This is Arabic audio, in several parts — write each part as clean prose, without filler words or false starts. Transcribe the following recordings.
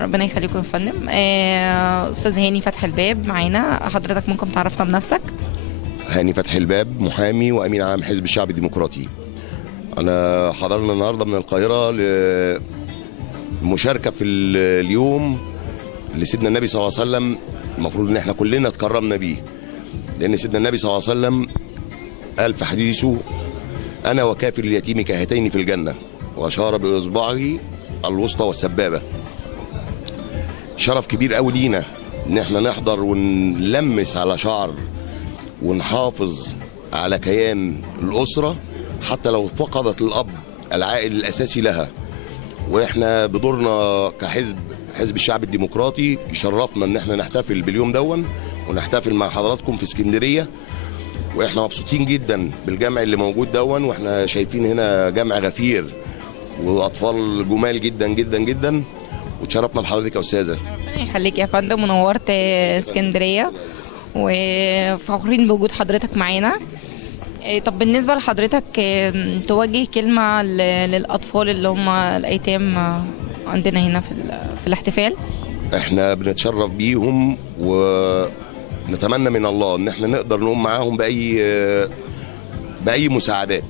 ربنا يخليكم يا فندم. استاذ هاني فتح الباب معانا، حضرتك ممكن تعرفنا بنفسك؟ هاني فتح الباب، محامي وامين عام حزب الشعب الديمقراطي. انا حضرنا النهارده من القاهره لمشاركه في اليوم اللي سيدنا النبي صلى الله عليه وسلم المفروض ان احنا كلنا اتكرمنا بيه، لان سيدنا النبي صلى الله عليه وسلم قال في حديثه: انا وكافل اليتيم كهاتين في الجنه، واشار باصبعه الوسطى والسبابه. شرف كبير قوي لينا ان احنا نحضر ونلمس على شعر ونحافظ على كيان الاسره، حتى لو فقدت الاب العائل الاساسي لها. واحنا بدورنا حزب الشعب الديمقراطي يشرفنا ان احنا نحتفل باليوم دون ونحتفل مع حضراتكم في اسكندريه. واحنا مبسوطين جدا بالجمع اللي موجود دون، واحنا شايفين هنا جمع غفير واطفال جمال جدا جدا جدا، وتشرفنا بحضرتك يا استاذه. ربنا يخليك يا فندم، ونورت اسكندريه وفخورين بوجود حضرتك معانا. طب بالنسبه لحضرتك، توجه كلمه للاطفال اللي هم الايتام عندنا هنا في الاحتفال؟ احنا بنتشرف بيهم ونتمنى من الله ان احنا نقدر نقوم معاهم باي مساعدات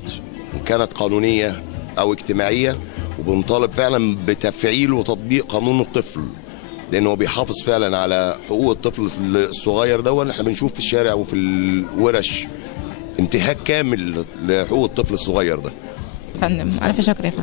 ان كانت قانونيه او اجتماعيه، وبنطالب فعلا بتفعيل وتطبيق قانون الطفل، لانه بيحافظ فعلا على حقوق الطفل الصغير ده. احنا بنشوف في الشارع وفي الورش انتهاك كامل لحقوق الطفل الصغير ده. فندم الف شكر يا فندم.